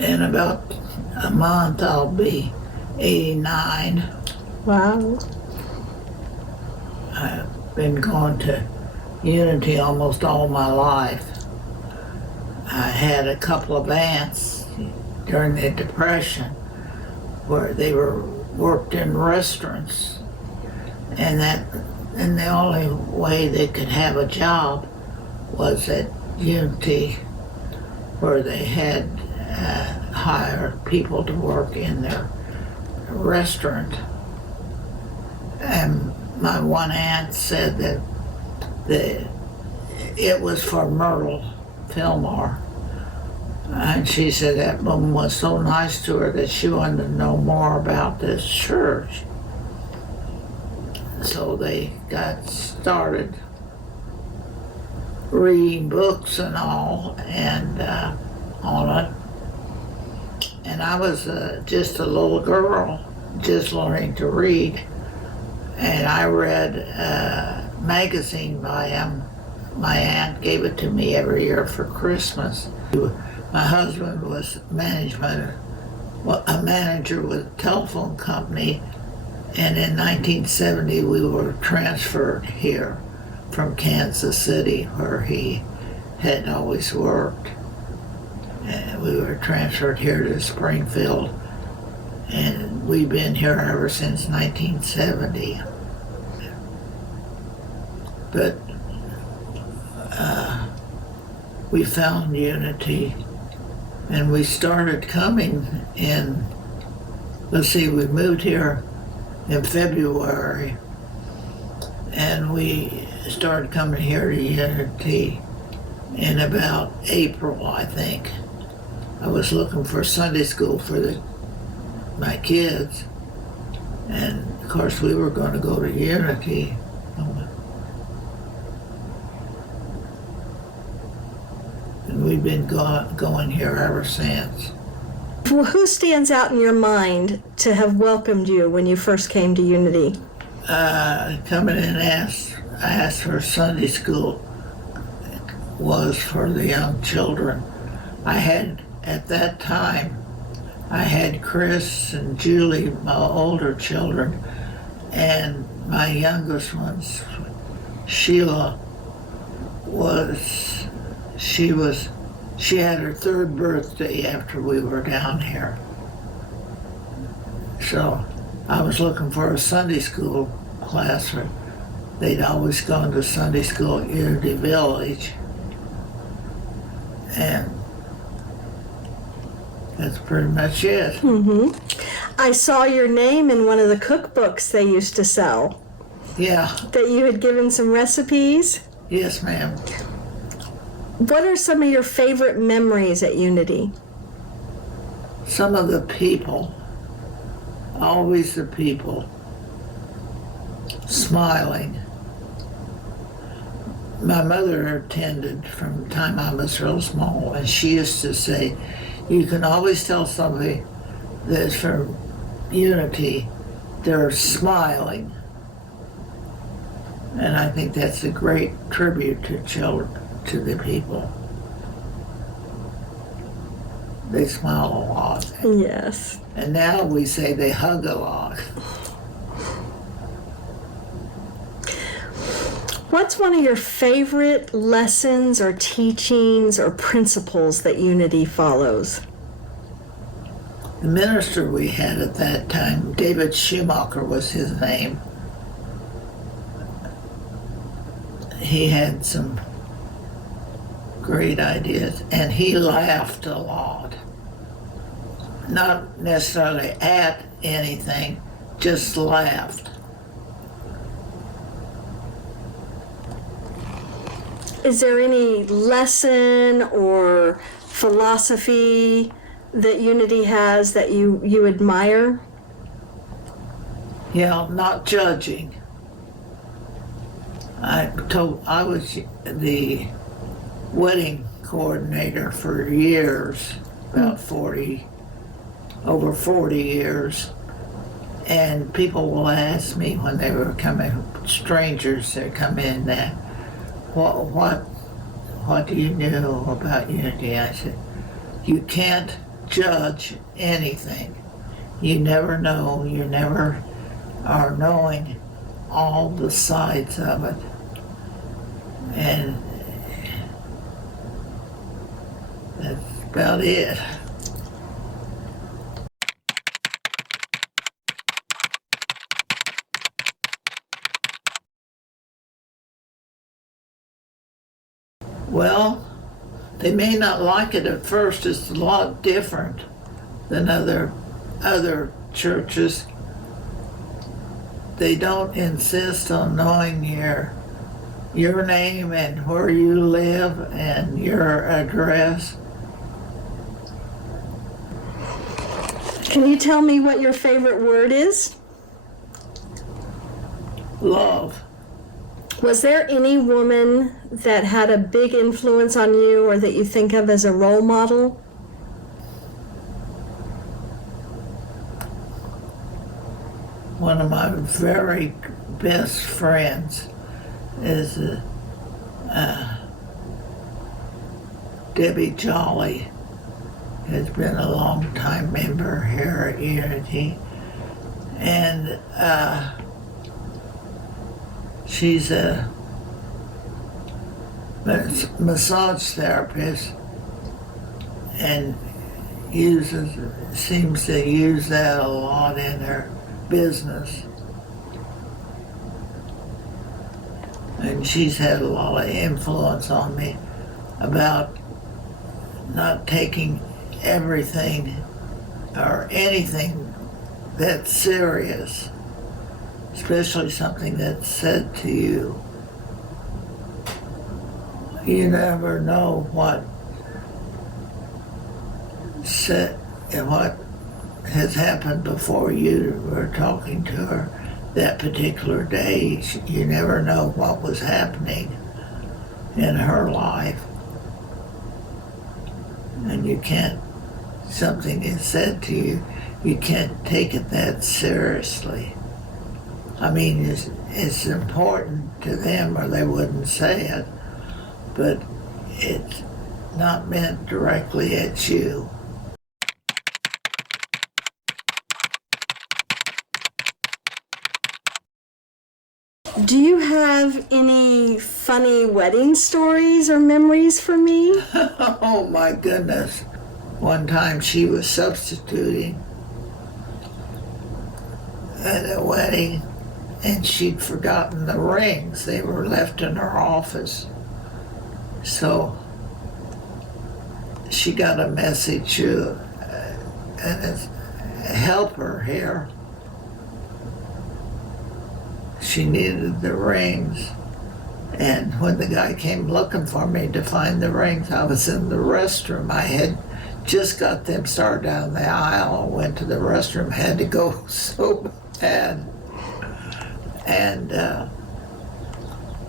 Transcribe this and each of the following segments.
In about a month, I'll be 89. Wow. I've been going to Unity almost all my life. I had a couple of aunts during the Depression where they worked in restaurants, and the only way they could have a job was at Unity, where they had hired people to work in their restaurant. And my one aunt said that it was for Myrtle Fillmore. And she said that woman was so nice to her that she wanted to know more about this church. So they got started reading books and all, and on it. And I was just a little girl, just learning to read. And I read a magazine by him. My aunt gave it to me every year for Christmas. My husband was a manager with a telephone company, and in 1970 we were transferred here from Kansas City, where he had always worked. And we were transferred here to Springfield, and we've been here ever since 1970. But we found Unity, and we started coming in, we moved here in February, and we started coming here to Unity in about April, I think. I was looking for Sunday school for my kids, and of course we were going to go to Unity. And we've been going here ever since. Well, who stands out in your mind to have welcomed you when you first came to Unity? Coming in and asked for Sunday school was for the young children. At that time, I had Chris and Julie, my older children, and my youngest ones, Sheila, she had her third birthday after we were down here. So I was looking for a Sunday school class. They'd always gone to Sunday school at Unity Village. And that's pretty much it. Mm-hmm. I saw your name in one of the cookbooks they used to sell. Yeah. That you had given some recipes? Yes, ma'am. What are some of your favorite memories at Unity? Some of the people, always the people, smiling. My mother attended from the time I was real small, and she used to say, you can always tell somebody that's from Unity, they're smiling. And I think that's a great tribute to children, to the people. They smile a lot. Yes. And now we say they hug a lot. What's one of your favorite lessons or teachings or principles that Unity follows? The minister we had at that time, David Schumacher was his name. He had some great ideas, and he laughed a lot. Not necessarily at anything, just laughed. Is there any lesson or philosophy that Unity has that you admire? Yeah, not judging. I was the wedding coordinator for years, about over 40 years. And people will ask me when they were coming, strangers that come in, that, what do you know about Unity? I said, you can't judge anything. You never know. You never are knowing all the sides of it. And that's about it. Well, they may not like it at first. It's a lot different than other churches. They don't insist on knowing your name and where you live and your address. Can you tell me what your favorite word is? Love. Was there any woman that had a big influence on you or that you think of as a role model? One of my very best friends is Debbie Jolly. Has been a long-time member here at Unity, and she's a massage therapist and seems to use that a lot in her business. And she's had a lot of influence on me about not taking everything or anything that's serious, especially something that's said to you. You never know what has happened before you were talking to her that particular day. You never know what was happening in her life. And you can't, something is said to you, you can't take it that seriously. I mean, it's important to them or they wouldn't say it, but it's not meant directly at you. Do you have any funny wedding stories or memories for me? Oh my goodness. One time she was substituting at a wedding and she'd forgotten the rings. They were left in her office. So she got a message to a helper here. She needed the rings. And when the guy came looking for me to find the rings, I was in the restroom. I had just got them started down the aisle, went to the restroom, had to go so bad. And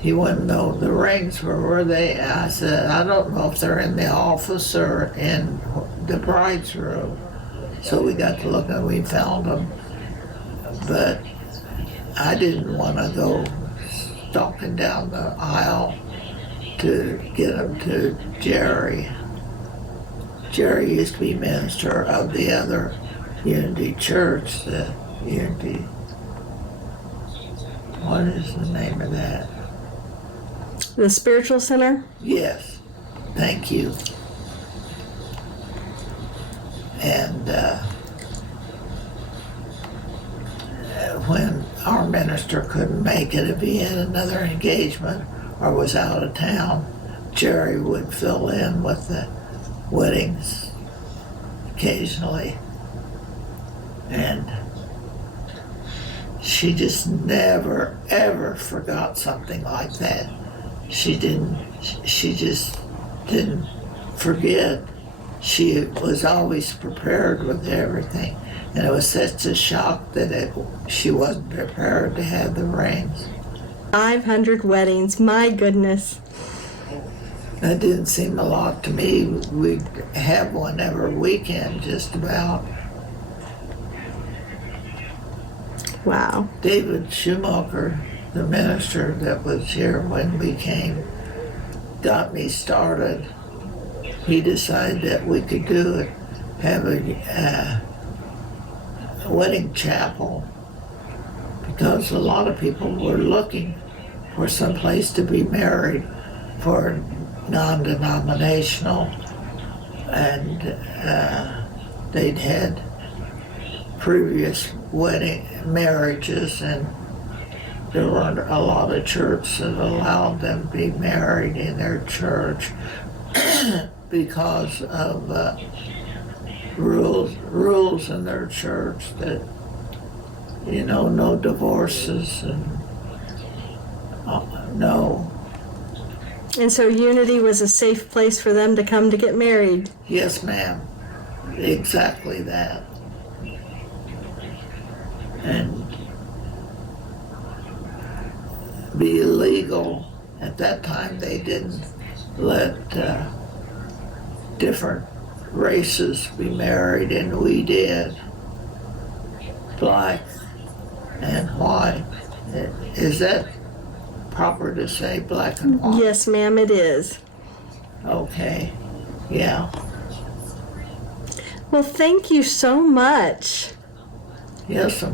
he wouldn't know the rings were they? I said, I don't know if they're in the office or in the bride's room. So we got to look and we found them. But I didn't want to go stalking down the aisle to get them to Jerry. Jerry used to be minister of the other Unity church, the Unity. What is the name of that? The Spiritual Center? Yes, thank you. And when our minister couldn't make it, if he had another engagement or was out of town, Jerry would fill in with the weddings occasionally. And she just never, ever forgot something like that. She just didn't forget. She was always prepared with everything. And it was such a shock that she wasn't prepared to have the rings. 500 weddings, my goodness. That didn't seem a lot to me. We'd have one every weekend, just about. Wow. David Schumacher, the minister that was here when we came, got me started. He decided that we could do it. have a wedding chapel because a lot of people were looking for some place to be married for non-denominational, and they'd had previous wedding marriages, and there weren't a lot of churches that allowed them to be married in their church because of rules in their church that, you know, no divorces and no. And so Unity was a safe place for them to come to get married. Yes, ma'am. Exactly that. And be illegal. At that time, they didn't let different races be married, and we did. Black and white. Is that proper to say, black and white? Yes, ma'am, it is. Okay. Yeah. Well, thank you so much. Yes,